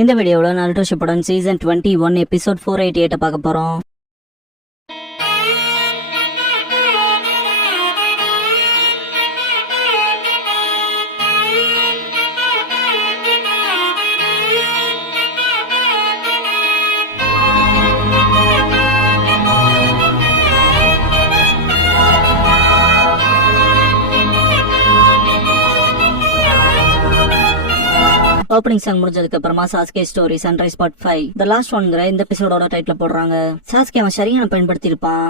இந்த வீடியோல நாருட்டோ Shippuden season 21 episode 488 பார்க்க போறோம். ஓப்பனிங் சாங் முடிஞ்சதுக்கு அப்புறமா Sasuke story sunrise part 5 the last ஒன்ங்கிற இந்த எபிசோடோட டைட்டில் போடுறாங்க. சாஸ்கே அவன் சரியான பயன்படுத்தி இருப்பான்.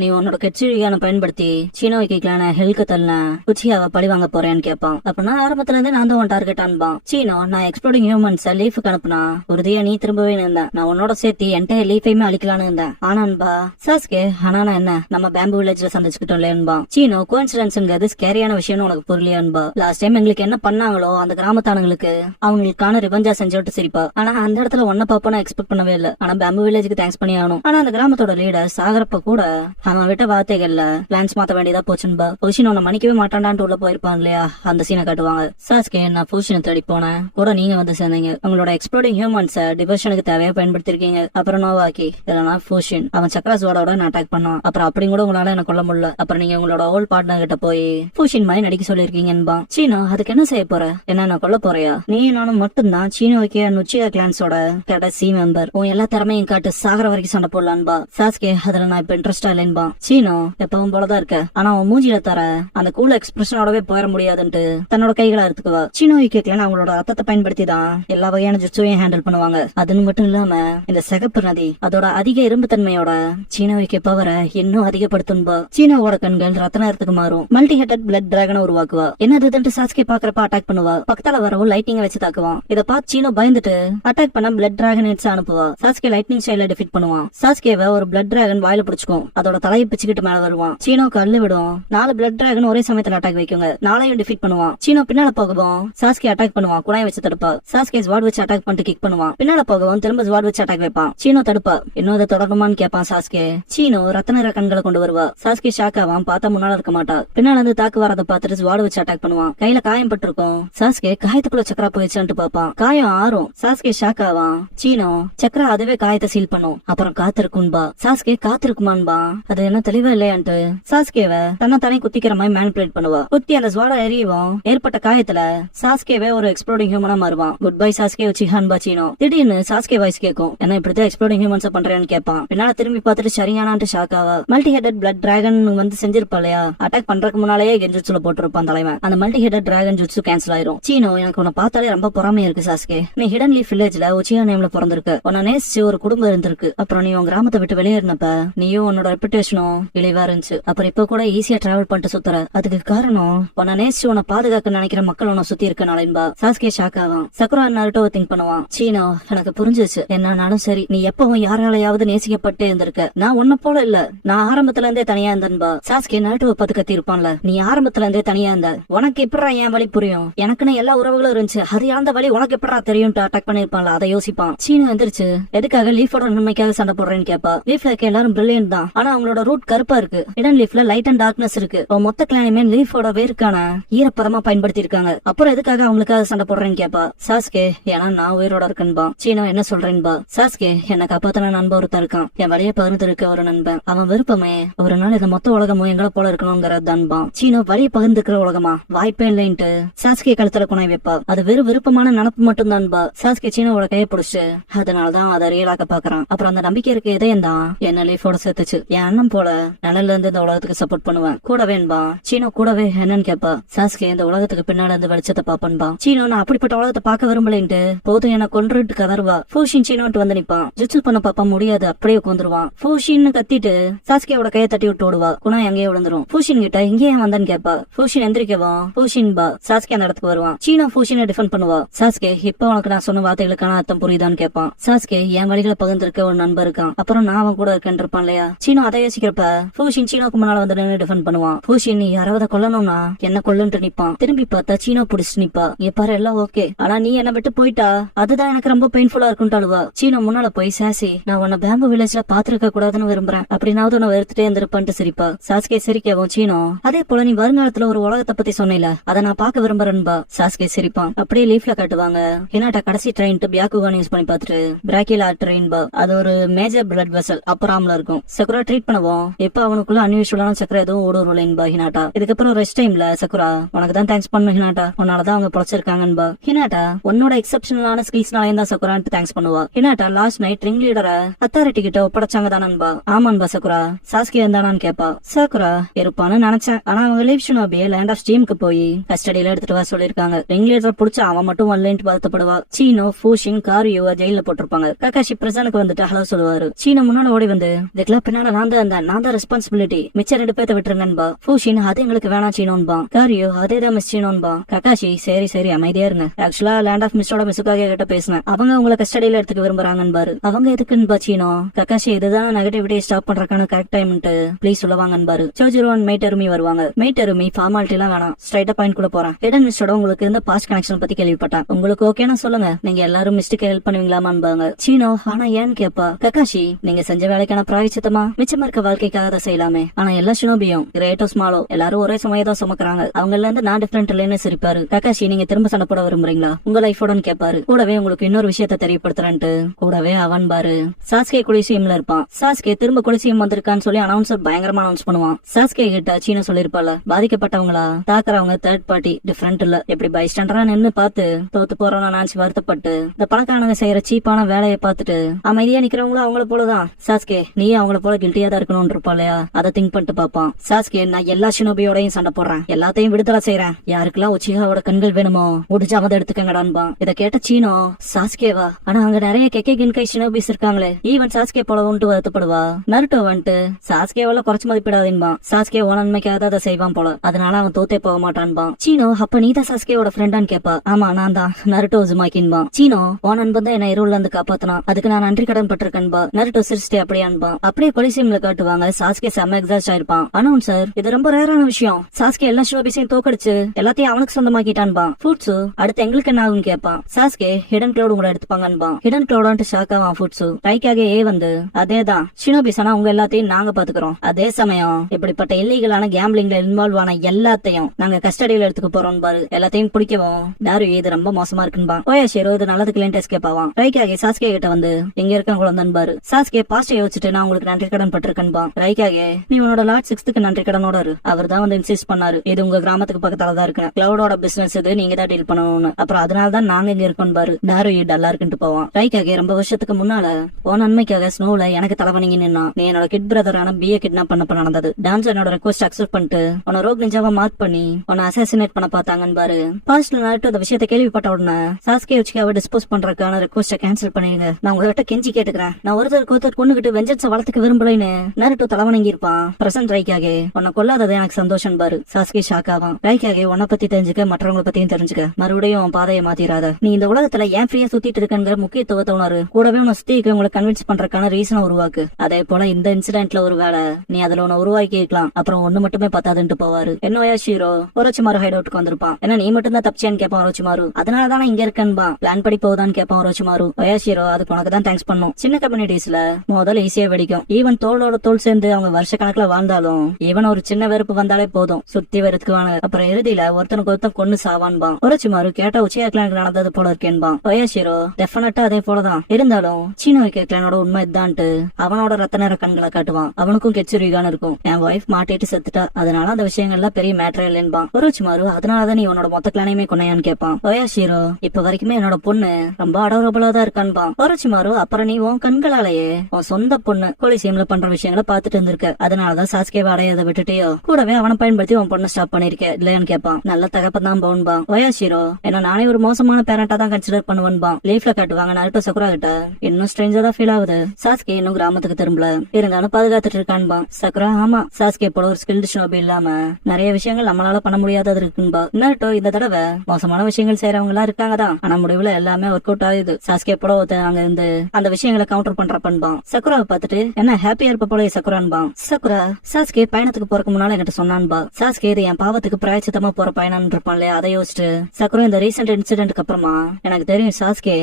நீ உன்னோட கெச்சிரியான பயன்படுத்தி சீனோய்க்கு கிளான ஹெல்க்கு தள்ளன குச்சியாவை பழி வாங்க போறேன்னு கேட்பான். அப்படின்னா ஆரம்பத்துல இருந்தே நான் தான் உன் டார்கெட் அனுப்பான். சீனோ நான் எக்ஸ்ப்ளோரிங் ஹியூமன்ஸ் லீஃபுக்கு அனுப்புனா உறுதியா நீ திரும்பவே இருந்தேன். நான் உன்னோட சேர்த்து என்டையர் லீஃபையுமே அழிக்கலான்னு இருந்தேன். ஆனான்பா சாஸ்கே ஆனா என்ன நம்ம பேம்பு வில்லேஜ்ல சந்திச்சுக்கிட்டோம்லேன்பா. சீனோ கோயின்சிடன்ஸ்ங்கிறது ஸ்கேரியான விஷயம்னு உனக்கு புரியலையான்பா. லாஸ்ட் டைம் எங்களுக்கு என்ன பண்ணாங்களோ அந்த கிராமத்தானுங்களுக்கு அவங்களுக்கான ரிவெஞ்சா செஞ்சுட்டு சிரிப்பா. ஆனா அந்த இடத்துல ஒன்ன பாப்பா எக்ஸ்பெக்ட் பண்ணவே இல்ல. ஆனா பேம்பு வில்லேஜுக்கு தேங்க்ஸ் பண்ணி ஆகணும். ஆனா அந்த கிராமத்தோட லீடர் சாகரப்ப கூட அவன் விட்ட வார்த்தைகள்ல பிளான்ஸ் மாத்த வேண்டியதா போச்சுன்பா. பூஷின் உன்னை மன்னிக்கவே மாட்டான்டான்ட்டு உள்ள போயிருப்பான் இல்லையா, அந்த சீனை காட்டுவாங்க. சாஸ்கே நான் பூஷினை தேடி போனேன், கூட நீங்க வந்து சேர்ந்தீங்க. உங்களோட எக்ஸ்ப்ளோரிங் ஹியூமன்ஸ் டிவர்ஷனுக்கு தேவையா பயன்படுத்திருக்கீங்க. அப்புறம் நோவாக்கி இல்லனா பூஷின் அவன் சக்கராஸ்வாடோட அட்டாக் பண்ணான். அப்புறம் அப்படி கூட உங்களால என்ன கொல்ல முடியல. அப்புறம் நீங்க உங்களோட ஓல்ட் பார்ட்னர் கிட்ட போய் பூஷின் மாதிரி நடிக்க சொல்லிருக்கீங்கன்பா. சீனோ அதுக்கு என்ன செய்ய போற, என்ன கொல்ல போறியா? நீ நானும் மட்டும்தான் சீனோக்கே நுச்சியா கிளான்ஸோட கடைசி மெம்பர். உன் எல்லா திறமையும் காட்டு சாகர வரைக்கும் சண்டை போடலான்பா. சாஸ்கே அதுல நான் இப்ப இன்ட்ரெஸ்டா இல்லைன்பா. சீனோ எப்பவும் போலதான் இருக்க, ஆனா உன் மூஞ்சில தர அந்த கூல எக்ஸ்பிரஷனோடவே போயிட முடியாதுன்ட்டு தன்னோட கைகளை அறுத்துக்குவா. சீனோக்கே கிளான் அவங்களோட ரத்தத்தை பயன்படுத்தி தான் எல்லா வகையான ஜுட்சுவையும் ஹேண்டில் பண்ணுவாங்க. அதுன்னு மட்டும் இல்லாம இந்த சிகப்பு நதி அதோட அதிக இரும்பு தன்மையோட சீனோக்கே பவரை இன்னும் அதிகப்படுத்தும்பா. சீனோவோட கண்கள் ரத்த நேரத்துக்கு மாறும். மல்டி ஹெட்டட் பிளட் டிராகனை உருவாக்குவா. என்னது சாஸ்கே பாக்குறப்ப அட்டாக் பண்ணுவா. பக்கத்தால வரவும் லைட்டிங்க வச்சு தாக்குவான். இத பார்த்து சீனோ பயந்துட்டு அட்டாக் பண்ண பிளட் டிராகன் ஹெட்ஸ் அனுப்புவா. சாஸ்கே லைட்னிங் ஸ்டைல டிஃபீட் பண்ணுவான். சாஸ்கேவை ஒரு பிளட் டிராகன் வாயில பிடிச்சுக்கும். அதோட தலையை பிச்சுக்கிட்டு மேல வருவான். சீனோ கல்லு விடும். 4 பிளட் டிராகன் ஒரே சமயத்துல அட்டாக் வைக்குங்க. 4ஐயும் டிஃபீட் பண்ணுவான். சீனோ பின்னால போகவும் சாஸ்கே அட்டாக் பண்ணுவான். குணாய் வச்சு தடுப்பா. சாஸ்கே ஸ்வாட் வச்சு அட்டாக் பண்ணிட்டு கிக் பண்ணுவான். பின்னால போகவும் திரும்ப ஸ்வாட் வச்சு அட்டாக் வைப்பான். சீனோ தடுப்பா. இன்னும் அதை தொடருமான்னு கேட்பான் சாஸ்கே. சீனோ ரத்த நிற கண்களை கொண்டு வருவா. சாஸ்கே ஷாக் ஆவான். பார்த்தா முன்னால இருக்க மாட்டா. பின்னால இருந்து தாக்கு வரதை பார்த்துட்டு ஸ்வாட் வச்சு அட்டாக் பண்ணுவான். கையில காயம் பட்டிருக்கும். சாஸ்கே காயத்துக்குள்ள சக்கரா போயிடுச்சான்ட்டு பாப்பான். காயம் ஆறும். சாஸ்கே ஷாக் ஆவான். சீனோ சக்கரா அதுவே காயத்தை சீல் பண்ணும். அப்புறம் காத்திருக்கும்பா. சாஸ்கே காத்திருக்குமான்பா. அது என்ன தெளிவா இல்லையான்ட்டு சாஸ்கேவை தன்னை குத்திக்கிற மாதிரி மேனிபுலேட் பண்ணுவா. குத்தி அந்த ஸ்வாட எறியவும் ஏற்பட்ட காயத்துல சாஸ்கேவே ஒரு எக்ஸ்ப்ளோரிங் ஹியூமனா மாறுவான். குட் பை சாஸ்கே வச்சுஹான்பா. சீனோ திடீர்னு சாஸ்கே வாய்ஸ் கேட்கும். என்ன இப்படிதான் எக்ஸ்ப்ளோரிங் ஹியூமன்ஸ் பண்றேன்னு கேட்பான். பின்னால திரும்பி பார்த்துட்டு சரியானான்ட்டு ஷாக் ஆவா. மல்டி ஹெட்டட் பிளட் டிராகன் வந்து செஞ்சிருப்பா இல்லையா, அட்டாக் பண்றதுக்கு முன்னாலேயே கெஞ்சுல போட்டிருப்பான் தலைவன். அந்த multi headed dragon jutsu cancel ஆயிரும். சீனோ எனக்கு உன்னை பார்த்தாலே ரொம்ப பொறாமையா இருக்கு சாஸ்கே. நீ ஹிடன் லீஃப் வில்லேஜ்ல உச்சியா நேம்ல பிறந்திருக்கு. உன்னை நேசிச்சு ஒரு குடும்பம் இருந்திருக்கு. அப்புறம் நீ உன் கிராமத்தை விட்டு வெளியே இருந்தப்ப நீயும் உன்னோட ரெப்புடேஷனும் இழிவா இருந்துச்சு. அப்புறம் இப்ப கூட ஈஸியா டிராவல் பண்ணிட்டு சுத்துற. அதுக்கு காரணம் உன்னை நேசிச்சு உன்னை பாதுகாக்க நினைக்கிற மக்கள் உன்னை சுத்தி இருக்க நாளைன்பா. சாஸ்கே ஷாக் ஆவான். சக்குரா நாருட்டோவை திங்க் பண்ணுவான். சீனோ எனக்கு புரிஞ்சிச்சு. என்னாலும் சரி நீ எப்பவும் யாராலையாவது நேசிக்கப்பட்டே இருந்திருக்க. நான் உன்ன போல இல்ல. நான் ஆரம்பத்துல இருந்தே தனியா இருந்தேன்பா. சாஸ்கே நாருட்டோவை பார்த்து கத்தி இருப்பான்ல, நீ ஆரம்பத்துல இருந்தே தனியா இருந்த. உனக்கு எப்படா என் வழி புரியும்? எனக்குன்னு எல்லா உறவுகளும் இருந்துச்சு. அது அந்த வழி உனக்கு எப்படா தெரியும் அட்டாக் பண்ணிருப்பான்ல, அதை யோசிப்பான். சீனு எந்திரிச்சு எதுக்காக லீஃபோட நன்மைக்காக சண்டை போடுறேன்னு கேப்பா. லீஃப்ல இருக்க எல்லாரும் பிரில்லியன்ட் தான், ஆனா அவங்களோட ரூட் கருப்பா இருக்கு. இடன் லீஃப்ல லைட் அண்ட் டார்க்னஸ் இருக்கு. மொத்த கிளானுமே லீஃபோட வேருக்கான ஈரப்பதமா பயன்படுத்தி இருக்காங்க. அப்புறம் எதுக்காக அவங்களுக்காக சண்டை போடுறேன்னு கேப்பா. சாஸ்கே ஏன்னா நான் உயிரோட இருக்கேன்பா. சீனோ என்ன சொல்றேன்பா. சாஸ்கே என்ன காப்பாத்தின நண்பன் ஒருத்தர் இருக்கான். என் வழிய பகிர்ந்து இருக்க ஒரு நண்பன். அவன் விருப்பமே ஒரு நாள் இந்த மொத்த உலகமும் எங்களை போல இருக்கணுங்கிறது தான்பா. சீனோ வழிய பகிர்ந்துக்கிற உலகமா வாய்ப்பே இல்லைன்ட்டு சாஸ்கே கழுத்துல குணை வைப்பா. அது வெறும் விருப்பமான நினப்பு மட்டும் தான்பா. சாஸ்கே சீனோட கையை பிடிச்சு அதனாலதான் அதை ரியலாக்க பாக்குறான். அப்புறம் அந்த நம்பிக்கை இருக்க இதயம் தான் என்ன லீஃபோட சேர்த்துச்சு. என் அண்ணன் போல நிழல்ல இருந்து இந்த உலகத்துக்கு சப்போர்ட் பண்ணுவேன். கூடவேன்பா. சீனோ கூடவே என்னன்னு கேப்பா. சாஸ்கே இந்த உலகத்துக்கு பின்னால இருந்து வெளிச்சத்தை பாப்பன்பா. சீனோ நான் அப்படிப்பட்ட உலகத்தை பார்க்க விரும்பலேன்ட்டு போதும் என்ன கொன்றுட்டு கதறுவா. ஃபூஷின் சீனோட்டு வந்து நிப்பான். ஜுட்சு பண்ண பாப்பா முடியாது, அப்படியே உட்காந்துருவான். ஃபூஷின்னு கத்திட்டு சாஸ்கேவோட கையை தட்டி விட்டு ஓடுவா. குணா எங்கேயே விழுந்துரும். ஃபூஷின் கிட்ட இங்கே வந்தான்னு கேப்பா. ஃபூஷின் எந்திரிக்கவா. ஃபூஷின் பா. சாஸ்கே அந்த இடத்துக்கு வருவான். சீனோ ஃபூஷினை டிஃபெண்ட் பண்ணுவா. சாஸ்கே இப்ப உனக்கு நான் சொன்ன வார்த்தைகளுக்கான அர்த்தம் புரியுதான்னு கேட்பான். சாஸ்கே என் வழிகளை பகிர்ந்திருக்க ஒரு நண்பர் இருக்கான். அப்புறம் நான் அவன் கூட இருக்கேன் இருப்பான் இல்லையா. சீனோ அதை யோசிக்கிறப்ப ஃபூஷின் சீனோக்கு முன்னால வந்து நின்று டிஃபெண்ட் பண்ணுவான். ஃபூஷின் நீ யாராவது கொல்லணும்னா என்ன கொல்லுன்ட்டு நிப்பான். திரும்பி பார்த்தா சீனோ புடிச்சு நிப்பா. பாரு எல்லாம் ஓகே, ஆனா நீ என்ன விட்டு போயிட்டா அதுதான் எனக்கு ரொம்ப பெயின்ஃபுல்லா இருக்கும்ட்டு அழுவா. சீனோ முன்னால போய் சாசி நான் உன்ன பேம்பு வில்லேஜ்ல பாத்துருக்க கூடாதுன்னு விரும்புறேன். அப்படின்னாவது உன்னை வெறுத்துட்டே இருந்திருப்பான்ட்டு சிரிப்பா. சாஸ்கே சிரிக்கவும் சீனோ அதே போல நீ வருங்காலத்துல ஒரு உலகத்தை பத்தி சொன்ன அதை நான் பாக்க விரும்புறேன்பா. சாஸ்கே சிரிப்பான். அப்படியே லீஃப்ல ட்ரெயின்ல காட்டுவாங்க. ஹினாட்டா கடைசி ட்ரெயின் பியாக்குகான் யூஸ் பண்ணி பார்த்துட்டு பிராக்கிலா ட்ரெயின் அது ஒரு மேஜர் பிளட் வெசல் அப்பராம்ல இருக்கும். சக்குரா ட்ரீட் பண்ணுவோம். இப்ப அவனுக்குள்ள அன்யூஷுவலான சக்கரை எதுவும் ஓடுவா ஹினாட்டா. இதுக்கப்புறம் ரெஸ்ட் டைம்ல சக்குரா உனக்கு தான் தேங்க்ஸ் பண்ணு ஹினாட்டா, உன்னாலதான் அவங்க பொழைச்சிருக்காங்கன்பா. ஹினாட்டா உன்னோட எக்ஸப்ஷனலான ஸ்கில்ஸ்னால தான் சக்குரான்ட்டு தேங்க்ஸ் பண்ணுவா. ஹினாட்டா லாஸ்ட் நைட் ரிங் லீடரை அத்தாரிட்டி கிட்ட ஒப்படைச்சாங்க தானன்பா. ஆமான்பா சக்குரா. சாஸ்கே இருந்தானான்னு கேப்பா. சக்குரா இருப்பான்னு நினைச்சேன், ஆனா அவங்க லீவ் ஷினோபியை லேண்ட் ஆஃப் ஸ்டீமுக்கு போய் கஸ்டடியில எடுத்துட்டு வர சொல்லிருக்காங்க. ரிங் லீடர் புடிச்சா அவன் மட்டும் வரலன்ட்டு வருத்தப்படுவா. சீனோ ஃபூஷின் காரியோ ஜெயில போட்டிருப்பாங்க. ககாஷி பிரசனுக்கு வந்துட்டு ஹலோ சொல்லுவாரு. சீனோ முன்னால ஓடி வந்து இதுக்கெல்லாம் பின்னால நான் தான் ரெஸ்பான்சிபிலிட்டி, மிச்ச 2 பேர்த்த விட்டுருங்கன்பா. ஃபூஷின் அது எங்களுக்கு வேணாம் சீனோன்பா. காரியோ அதேதான் மிஸ் சீனோன்பா. ககாஷி சரி அமைதியா இருங்க, ஆக்சுவலா லேண்ட் ஆஃப் மிஸ்டோட மிஸ்ஸுக்காக கிட்ட பேசினேன், அவங்க உங்களை கஸ்டடியில எடுத்துக்க விரும்புறாங்கன்பாரு. அவங்க எதுக்குன்பா சீனோ? ககாஷி இதுதான் நெகட்டிவிட்டியை ஸ்டாப் பண்றதுக்கான கரெக்ட் டைம்ட்டு ப்ளீஸ் சொல்லுவாங்கன்பாரு. சோஜிரோன் மெய்டருமி வருவாங்க. மெய்டருமி ஃபார்மாலிட்டி எல்லாம் வேணாம், ஸ்ட்ரைட்டா பாயிண்ட் கூட போறேன். ஹிடன் மிஸ்டோட உங்களுக்கு இருந்த பாஸ்ட் கனெக்ஷன் பத்தி கேள்விப்பட்டேன், உங்களுக்கு ஓகேனா சொல்லுங்க, நீங்க எல்லாரும் மிஸ்டுக்கு ஹெல்ப் பண்ணுவீங்களாமான்பாங்க. சீனோ ஆனா ஏன்னு கேப்பா. ககாஷி நீங்க செஞ்ச வேலைக்கான பிராயச்சித்தமா மிச்சமா இருக்க வாழ்க்கைக்காக அதை செய்யலாமே, ஆனா எல்லா ஷினோபியும் கிரேட்டோ ஸ்மாலோ எல்லாரும் ஒரே சமயதான் சுமக்குறாங்க, அவங்கள இருந்து நான் டிஃபரெண்ட் இல்லைன்னு சிரிப்பாரு. ககாஷி நீங்க திரும்ப சண்டை போட விரும்புறீங்களா உங்க லைஃபோடன்னு கேட்பாரு. கூடவே உங்களுக்கு இன்னொரு விஷயத்த தெரியப்படுத்துறேன்ட்டு கூடவே அவன் பாரு சாஸ்கே குலிசியம்ல இருப்பான். சாஸ்கே திரும்ப குலிசியம் வந்திருக்கான்னு சொல்லி அனௌன்சர் பயங்கரமா அனௌன்ஸ் பண்ணுவான். சாஸ்கே கிட்ட சீன சொல்லிருப்பால, பாதிக்கப்பட்டவங்களா தாக்குறவங்க தேர்ட் பார்ட்டி டிஃபரெண்ட் இல்ல, எப்படி பைஸ்டாண்டரா நின்னு பார்த்து தோத்து போறோம்னு நினைச்சு வருத்தப்பட்டு இந்த பணக்காரங்க செய்யற சீப்பான வேலையை பார்த்துட்டு அமைதியா நிக்கிறவங்களும் அவங்கள போலதான். சாஸ்கே நீ அவங்கள போல கில்ட்டியா தான் இருக்கணும்னு இருப்பா இல்லையா, அதை திங்க் பண்ணிட்டு பாப்பான். சாஸ்கே நான் எல்லா ஷினோபியோடையும் சண்டை போடுறேன், எல்லாத்தையும் விடுதலை செய்யறேன், யாருக்கெல்லாம் உச்சிகாவோட கண்கள் வேணுமோ முடிஞ்சா அதை எடுத்துக்கங்கடான்பா. இதை கேட்ட சீனோ சாஸ்கேவா, ஆனா அங்க நிறைய கெக்கே கின்கை ஷினோபிஸ் இருக்காங்களே, ஈவன் சாஸ்கே போல வந்துட்டு வருத்தப்படுவா. நருட்டோ வந்துட்டு சாஸ்கேவால குறைச்சு மதிப்பிடாதீன்பா, சாஸ்கே நன்மைக்காக அதை செய்வான் போல, அதனால அவன் தோத்தே போக மாட்டான்பா. சீனோ அப்ப நீதான் சாஸ்கேவோட ஃப்ரெண்டான்னு கேப்பா. ஆமா நான் தான் நருட்டோ உசுமாக்கின்பா. சீனோ உன் நண்பன் தான் என்ன இருள்ல இருந்து காப்பாத்தினா, அதுக்கு நான் நன்றி கடன் பட்டிருக்கேன்பா. நருட்டோ சிரிச்சிட்டே அப்படியான்பா. அப்படியே கொலிசியம்ல காட்டுவாங்க. சாஸ்கே செம்ம எக்ஸாஸ்ட் ஆயிருப்பான். அனௌன்சர் இது ரொம்ப ரேரான விஷயம், சாஸ்கே எல்லா ஷினோபிஸையும் தோக்கடிச்சு எல்லாத்தையும் அவனுக்கு சொந்தமாக்கிட்டான்பா. ஃபுட்ஸு அடுத்து எங்களுக்கு என்ன ஆகும் கேப்பான். சாஸ்கே ஹிடன் கிளவுட் உங்களை எடுத்துப்பாங்கன்பா. ஹிடன் கிளவுட் ஷாக் ஆவான். ஃபுட்ஸு டைக்காக வந்து அதேதான் ஷினோபிஸ், ஆனா உங்க எல்லாத்தையும் நாங்க பாத்துக்கிறோம், அதே சமயம் இப்படிப்பட்ட இல்லீகலான கேம்பிளிங்ல இன்வால்வ் ஆன எல்லாத்தையும் நாங்க கஸ்டடியில எடுத்துக்க போறோம் பாரு, எல்லாத்தையும் பிடிக்கவும் டாரு இது ரொம்ப மோசமா இருக்குன்பா. ஓயாஷிரோ இது நல்லதுக்கு இல்லைன்னு எஸ்கேப் ஆவான். ரைக்காகே சாஸ்கே கிட்ட வந்து எங்க இருக்க குழந்தைன் பாரு. சாஸ்கே பாஸ்டை யோசிச்சுட்டு நான் உங்களுக்கு நன்றி கடன் பட்டிருக்கேன்பா. ரைக்காகே நீ உன்னோட லார்ட் 6th நன்றி கடனோட இரு, அவர் தான் வந்து இன்சிஸ்ட் பண்ணாரு, இது உங்க கிராமத்துக்கு பக்கத்தால தான் இருக்கு, கிளவுடோட பிசினஸ் இது, நீங்க தான் டீல் பண்ணணும்னு, அப்புறம் அதனாலதான் நாங்க இங்க இருக்கோம் பாரு. டாரு டல்லா இருக்குன்னு போவான். ரைக்காகே ரொம்ப வருஷத்துக்கு முன்னால உன் நன்மைக்காக ஸ்னோல எனக்கு தலைவனிங்க நின்னா, நீ என்னோட கிட் பிரதரான பிஏ கிட்னாப் பண்ணப்ப நடந்தது. டான்ஸ் என்னோட ரெக்வஸ்ட் அக்செப்ட் பண்ணிட்டு உன்னை ரோக் நிஞ்சாவா மார்க் பண்ணி உன்னை அசாசினேட் பண்ண பார்த்தாங்கன்னு பாரு. பாஸ்ட்ல நாட்டு அந்த விஷயத்தை கேள்விப்பட்ட உடனே சாஸ்கே உச்சிகாவை டிஸ்போஸ் பண்றதுக்கான ரெக்வஸ்ட கேன்சல் பண்ணிருங்க, நான் உங்ககிட்ட கெஞ்சி கேட்டுக்கிறேன், நான் ஒருத்தர் கொண்டுகிட்டு வெஞ்சன்ஸை வளர்த்துக்க விரும்பலைன்னு நருட்டோ தலைவணங்கி இருப்பான். பிரசன்ட் ரைக்காகே உன்னை கொல்லாதது எனக்கு சந்தோஷம் பாரு. சாஸ்கே ஷாக் ஆவான். ரைக்காகே உன்னை பத்தி தெரிஞ்சுக்க மற்றவங்களை பத்தியும் தெரிஞ்சுக்க, மறுபடியும் உன் பாதையை மாத்திராத, நீ இந்த உலகத்துல ஏன் ஃப்ரீயா சுத்திட்டு இருக்கங்கிற முக்கியத்துவத்தை உணரு, கூடவே உன்னை சுத்தி உங்களை கன்வின்ஸ் பண்றதுக்கான ரீசனை உருவாக்கு. அதே போல இந்த இன்சிடென்ட்ல ஒரு வேலை நீ அதுல உன்னை உருவாக்கி இருக்கலாம், அப்புறம் ஒண்ணு மட்டுமே பத்தாதுன்ட்டு போவாரு. என்னோயா ஷீரோ ஒரோச்சிமாரு ஹைட் அவுட்டுக்கு வந்திருப்பான். ஏன்னா நீ மட்டும் தான் தப்பிச்சேன்னு கேட்பான் ஒரோச்சிமாரு. அதனாலதான் இங்க இருக்கேன்பா, பிளான் படி போகுதான்னு கேட்பான் ஒரோச்சிமாரு. ஒயாஷிரோ அதுக்கு உனக்கு தான் தேங்க்ஸ் பண்ணும். சின்ன கம்யூனிட்டிஸ்ல முதல்ல ஈஸியா வெடிக்கும், ஈவன் தோளோட தோல் சேர்ந்து அவங்க வருஷ கணக்குல வாழ்ந்தாலும் ஈவன் ஒரு சின்ன வெறுப்பு வந்தாலே போதும் சுத்தி வெறுத்துக்குவாங்க, அப்புறம் இறுதியில ஒருத்தனுக்கு ஒருத்தன் கொண்டு சாவான்பான். ஒரோச்சிமாரு கேட்டா உச்சியா கிளானுக்கு நடந்தது போல இருக்கேன்பா. ஒயாஷிரோ டெஃபினட்டா அதே போலதான், இருந்தாலும் சீனோய்க்கு கிளானோட உண்மை இதான்ட்டு அவனோட ரத்த நேர கண்களை காட்டுவான். அவனுக்கும் கெச்சுரிகான்னு இருக்கும், என் ஒய்ஃப் மாட்டிட்டு செத்துட்டா, அதனால அந்த விஷயங்கள்லாம் பெரிய மேட்டர் இல்லைன்பான். ஒரோச்சிமாரு அதனாலதான் நீ உன்னோட மொத்த கிளானையுமே கொன்னையான்னு கேட்பான். ஒயாஷிரோ இப்ப வரைக்குமே என்னோட பொண்ணு ரொம்ப அடோரபிளா தான் இருக்கான்பான். ஒரோச்சிமாரு அப்புறம் நீ உன் கண்களாலேயே உன் சொந்த பொண்ணு கொலிசியம்ல பண்ற விஷயங்களை பாத்துட்டு இருந்திருக்க, அதனாலதான் சாஸ்கேவை அடையாத விட்டுட்டியோ, கூடவே அவனை பயன்படுத்தி உன் பொண்ணு ஸ்டாப் பண்ணிருக்க இல்லையான்னு கேட்பான். நல்ல தகப்பன் தான் போன்பான். ஒயாஷிரோ என்ன நானே ஒரு மோசமான பேரண்டா தான் கன்சிடர் பண்ணுவேன்பான். லீஃப்ல காட்டுவாங்க நருட்டோ சக்குரா கிட்ட இன்னும் ஸ்ட்ரேஞ்சரா ஃபீல் ஆகுது, சாஸ்கே இன்னும் கிராமத்துக்கு திரும்பல, இருந்தாலும் பாதுகாத்துட்டு இருக்கான்பான். சக்குரா ஆமா சாஸ்கே போல ஒரு ஸ்கில்டு ஷினோபி இல்லாம நிறைய விஷயங்கள் நம்மளால பண்ண முடியாதது இருக்குன்பா. நருட்டோ இந்த தடவை மோசமான விஷயங்கள் செய்யறவங்க எல்லாம் இருக்காங்க தான், ஆனா முடிவுல எல்லாமே ஒர்க் அவுட் ஆகுது, சாஸ்கே போல அங்க இருந்து அந்த விஷயங்களை கவுண்டர் பண்றப்பன்பான். சக்குராவை பார்த்துட்டு என்ன ஹாப்பியா இருப்ப போல சக்குரான்பான். சக்குரா சாஸ்கே பயணத்துக்கு போறதுக்கு முன்னால என்கிட்ட சொன்னான்பா, சாஸ்கே இது என் பாவத்துக்கு பிராயச்சித்தமா போற பயணம் இருப்பான் இல்லையா, அதை யோசிச்சுட்டு சக்குரா இந்த ரீசெண்ட் இன்சிடென்ட்க்கு அப்புறமா எனக்கு தெரியும் சாஸ்கே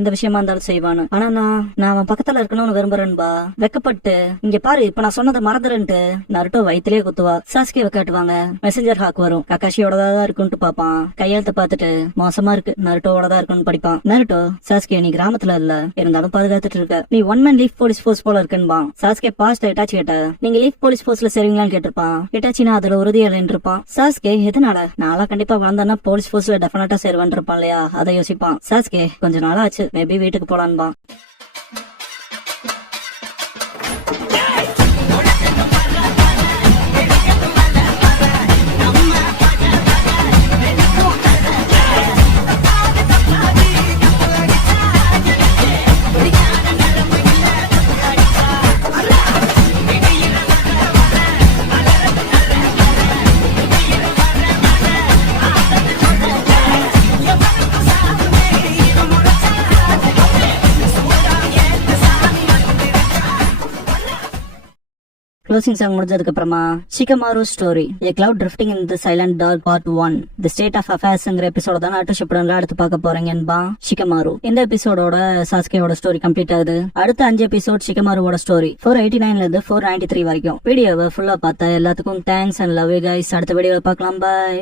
எந்த விஷயமா இருந்தாலும் செய்வானு, ஆனா நான் அவன் பக்கத்துல இருக்கணும்னு விரும்புறேன்பா. வெக்கப்பட்டு இங்க பாரு இப்ப நான் சொன்னதை மறந்துருன்ட்டு நருட்டோ வயிற்றுலயே குத்துவா. சாஸ்கேவை காட்டுவாங்க. மெசஞ்சர் ஹாக் வரும், கக்காஷியோட தான் இருக்குன்ட்டு பாப்பான். கையெழுத்து பாத்துட்டு மோசமா இருக்கு, நருட்டோவோட தான் இருக்குன்னு படிப்பான். நருட்டோ, சாஸ்கே நீ கிராமத்துல இல்ல, இருந்தாலும் பாதுகாத்துட்டு இருக்க, நீ one man leaf police force போல இருக்குன்பான். சாஸ்கே பாஸ்ட் இட்டாச்சி கிட்ட நீங்க லீஃப் போலீஸ் ஃபோர்ஸ்ல சேருவீங்களான்னு கேட்டிருப்பான். இட்டாச்சினா அதுல உறுதியா இருப்பான். சாஸ்கே எதனால, நாளா கண்டிப்பா வளர்ந்தானா போலீஸ் ஃபோர்ஸ்ல டெஃபினட்டா சேருவான் இருப்பான் இல்லையா, அதை யோசிப்பான். சாஸ்கே கொஞ்ச நாளா ஆச்சு, மேபி வீட்டுக்கு போலான்பான். க்ளோசிங் சாங் முடிஞ்சதுக்கு அப்புறமா Shikamaru story A Cloud Drifting in the Silent Dark Part 1 The State of Affairsங்கிற எபிசோட தான் நாட்டு ஷிப்டன்ல அடுத்து பார்க்க போறீங்கன்பா ஷிகமாரு. இந்த எபிசோடோட சாஸ்கேவோட ஸ்டோரி கம்ப்ளீட் ஆகுது. அடுத்த 5 எபிசோட் ஷிகமாருவோட ஸ்டோரி 489ல இருந்து 493 வரைக்கும். வீடியோவை ஃபுல்லா பார்த்த எல்லாத்துக்கும் thanks and love you guys. அடுத்த வீடியோல பார்க்கலாம். பாய்.